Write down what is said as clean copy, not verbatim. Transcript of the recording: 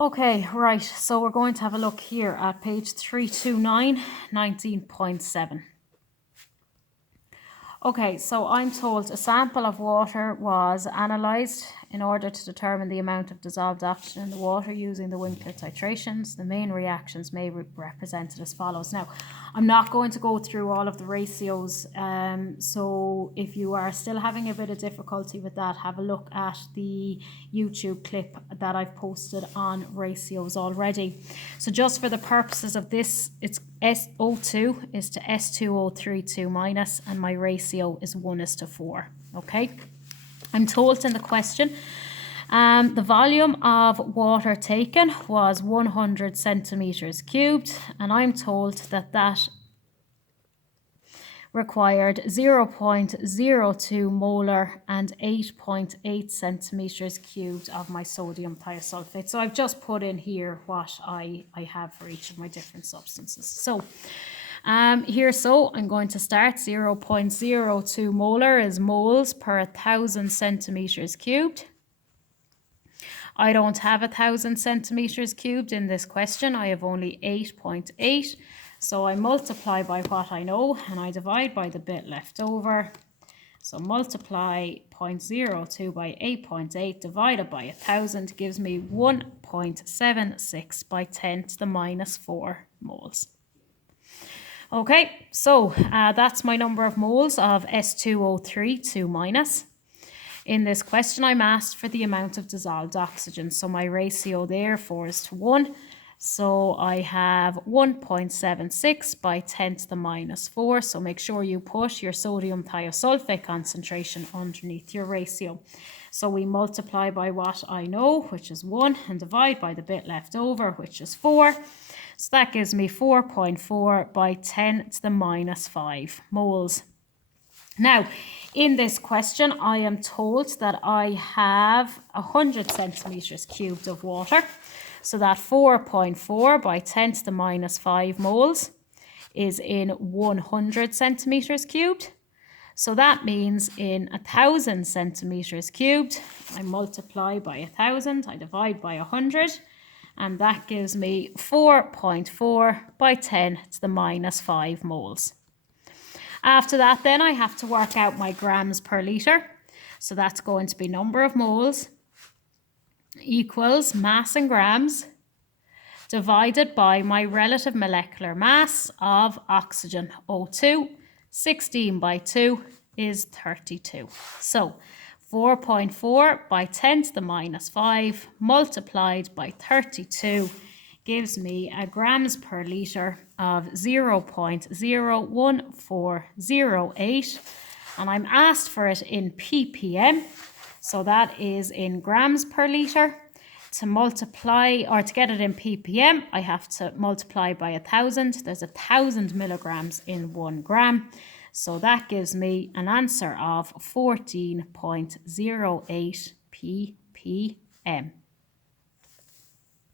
Okay, right, so we're going to have a look here at page 329, 19.7. Okay, so I'm told a sample of water was analysed in order to determine the amount of dissolved oxygen in the water using the Winkler titrations. The main reactions may be represented as follows. Now, I'm not going to go through all of the ratios, so if you are still having a bit of difficulty with that, have a look at the YouTube clip that I've posted on ratios already. So just for the purposes of this, it's SO2 is to S2O32 minus, and my ratio is 1:4. Okay, I'm told in the question the volume of water taken was 100 centimeters cubed, and I'm told that that required 0.02 molar and 8.8 centimeters cubed of my sodium thiosulfate. So I've just put in here what I have for each of my different substances. So so I'm going to start. 0.02 molar is moles per 1,000 centimeters cubed. I don't have 1,000 centimeters cubed in this question. I have only 8.8. So I multiply by what I know and I divide by the bit left over. So multiply 0.02 by 8.8 divided by 1,000 gives me 1.76 by 10 to the minus 4 moles. Okay, so that's my number of moles of S2O32 minus. In this question, I'm asked for the amount of dissolved oxygen. So my ratio therefore is to 1. So I have 1.76 by 10 to the minus 4. So make sure you put your sodium thiosulfate concentration underneath your ratio. So we multiply by what I know, which is 1, and divide by the bit left over, which is 4. So that gives me 4.4 by 10 to the minus 5 moles. Now, in this question, I am told that I have 100 centimeters cubed of water. So that 4.4 by 10 to the minus 5 moles is in 100 centimeters cubed. So that means in 1,000 centimeters cubed, I multiply by 1,000, I divide by 100, and that gives me 4.4 by 10 to the minus 5 moles. After that, then I have to work out my grams per litre. So that's going to be number of moles equals mass in grams divided by my relative molecular mass of oxygen, O2. 16 by 2 is 32. So 4.4 by 10 to the minus 5 multiplied by 32 gives me a grams per litre of 0.01408, and I'm asked for it in ppm, so that is in grams per litre. To multiply, or to get it in ppm, I have to multiply by 1,000. There's 1,000 milligrams in 1 gram. So that gives me an answer of 14.08 ppm.